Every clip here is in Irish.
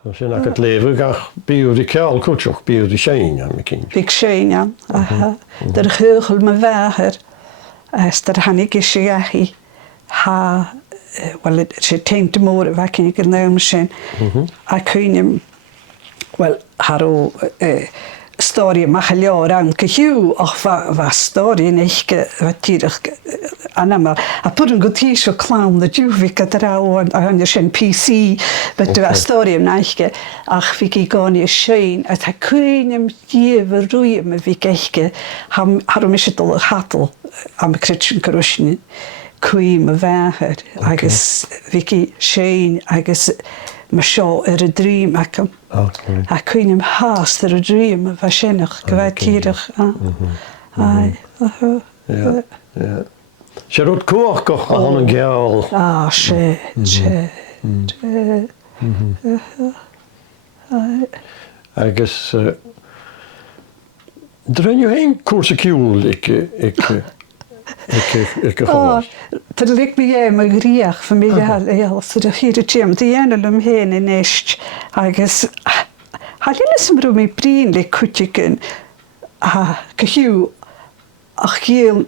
Sy'n ac at lefyg ach byw di cael cwtioch, byw di sein am y cyn. Big sein, aha. Dyr chwchol ma feher. Styr hannig eisiau gachu. Ha, wel, sy'n teimd y môr efo cyn i gynnawn sy'n. A cwynim, wel, haro stori yma chalior am cyhiw, och fa stori yn eich fa tyrach anamal. A pwr yn gwtisio clawn na diwfi gyda'r awan, a hynny sy'n PC, but fa stori yma eich ach fi gi goni y sy'n, a ta cwyn ym dief y rwy yma fi geich haro mi sy'n dol y hadl am y crytsion cyrwysyn cwyn y feher, agos fi gi sy'n, agos mae sio y drîm ac am. A cwyn ym has yr y drîm fa sienach, gyfad cyrach. Ai, Ja. Sy'n rwyd cwch goch a hon yn gael. Se. Agos, dryn yw ein cwrs y ciwl ik chwrs. Tad lik mi ma griach fa mi hal sydd ych hir y tîm. Di enw lym hen yn eist. Agos, halilys am rwy'n mi brin le cwtig yn cyhiw ach giel,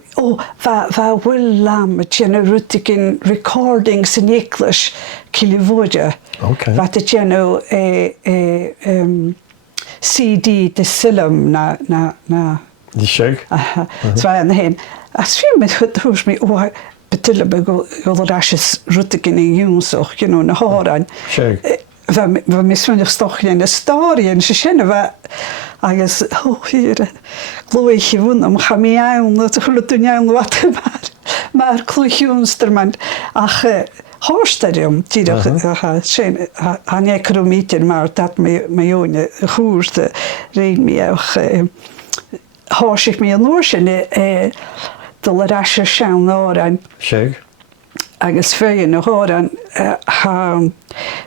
fa wyl am y tjeno rwytig yn recordings yn English cilifodia. Fa dy tjeno CD dy sylwm na. Di seg? Sva yn hyn. As fi med hwrs mi betylla me godd rasjes rwytig yn y jwnsoch, na horan. Seg? Fa mi svunnig stochjen y storien, så känner va agos hir glwych I fwn am chami iawn, og chwlwtwn iawn wat ma'r clwychwnster man ach horstadium tidach han jeg kromiter maar dat me jone húrste rein mi auch horsig mi an orsjen dol rasje sjaun oran. Seg? Agos føyen og håren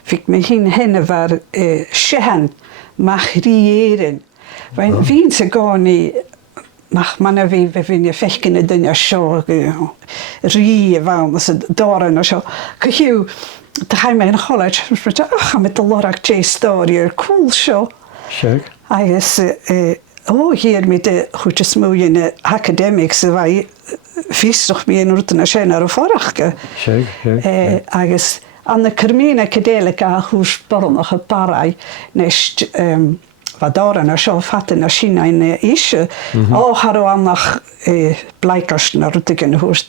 fikk meg henne var Seathan Mac Righ Èireann. Vain fin se gani mach man vi vinja fekken den jag så rie van så daren och så kju det här med en college så ach med the lorak J story cool show. Seg? Agos hier met de goede smoeien academics vai fysrach mi en rutna schenar og forachke. Seg? Agos an Carmina Gaelic hús bornach a parai nest vadoran a sjå fatten a Kina in isje. Har og annach bleikasten a rutigen hús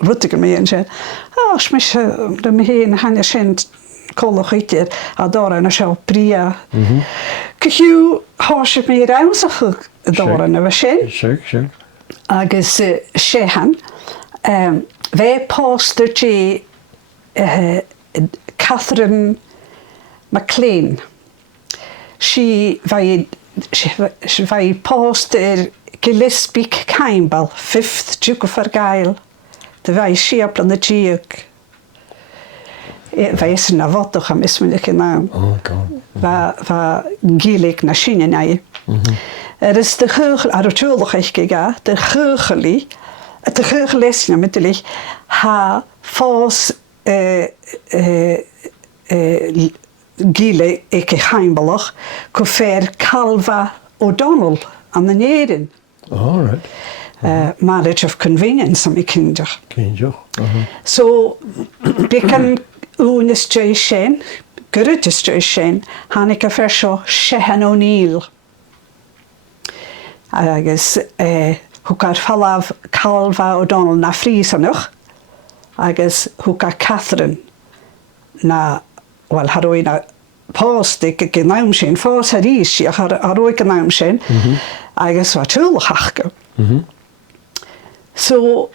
rutigen mi en sen. Smish de hen han jeg kjent kolla skiter a doran a sjå pria. Kju har seg mi rausach doran a sen. Seg? Agos Seathan ve poster til Catherine Maclean. She vai poster Gillespie Campbell, 5th Duke of Argyll. De vai siap an de Duke. Vai is na votoch am is me naam. Va Gaelic na Shinenai. Is de geugel arutuldig ik ga, de geugeli. De geugelesje natuurlijk ha fos Gile ikke heimbalach kofer Calva O'Donnell an den Eden. All right. Marriage of convenience am kinder. So we can unis Jason, Gurtis Jason, Hanika Fesho, Seathan O'Neill. I guess hukar falav Calva O'Donnell na Friesanoch. I guess hukar Catherine na wel haroi na post ik genaam zijn fos haris ja haroi genaam zijn. I guess wat heel hachke. So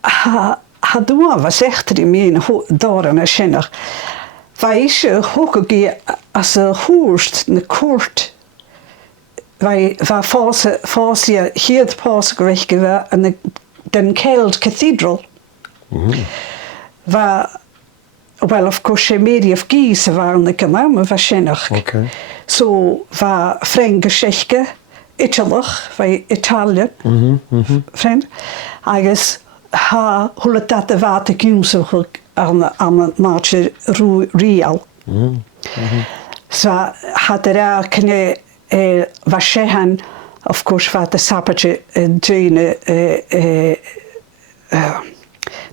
ha doa was echt die mijn doren en schenner. Wij hoeke as hoorst ne kort. Wij fase hier pas gerecht gewer en den Keld Cathedral. Well, of course, Mary of Guise waren de kanaal waarschijnlijk. So, va Frank-Geschichte, Italië, vriend. Agus, hoe dat de water aan het maatje real. So had cynne va Seathan, of course, va the sapage Jane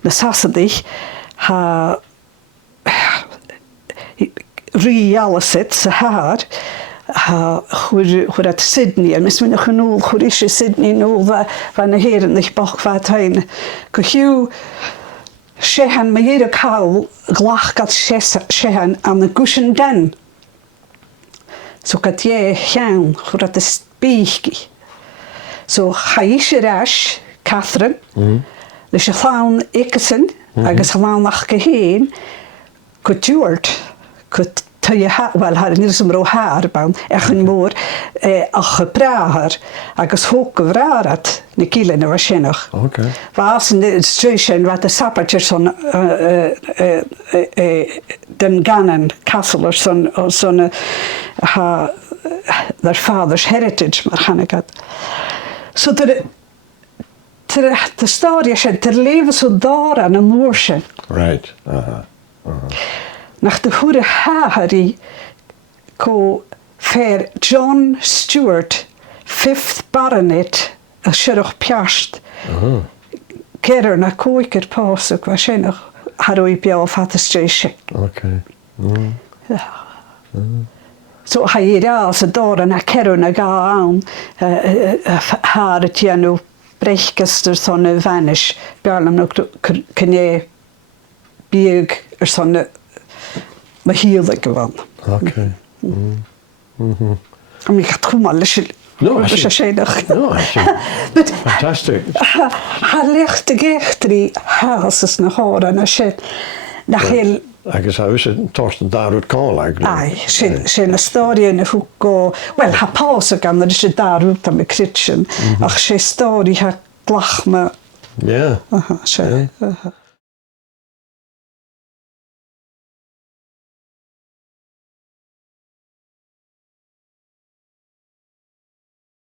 na Saturday ha realicit sa hard at Sydney, and Miss Winna Chanul, Churisha Sydney, no, van a hair in the Bach Vatain. Could Seathan Mac Righ Èireann glach gat Seathan an the Gushan Den. So gat ye Jan, at the Speaky. So Haisha Rash, Catherine, the Seathan Ickerson, agus Halan nach Geheen, could Stuart, could well, had niet zo'n rood haar baan, echt een moer, ach prager, agus hoog vraat, ne kielen er waarschijnlijk. Okay. Was in de station wat de sappertjes van den Gannon Castle of zo'n their father's heritage, maar gaan ik het. So de story is te leven zo daar aan een moersje. Right. Nach de goede Harry ko fair John Stuart, 5th Baronet, a sheriff piast. Kerer na koiker pasuk waarschijnlijk haroi bia fattestrasje. Okay. So hij hier als a door na kerer na ga aan haar het janu brechkester zonne vanish biarlam nog kne bieg zonne maar heel gewoon. Okay. En ik had gewoon alles. No, But fantastic. Hij legt de gechtri hazes naar horen en shit. Nach heel. I guess I was Torsten daaruit kan eigenlijk. Ai, zijn story en hoe go. Wel, hij pauze kan er is daaruit aan mijn kritchen. Ach, zijn story hij glach me. Ja. Aha,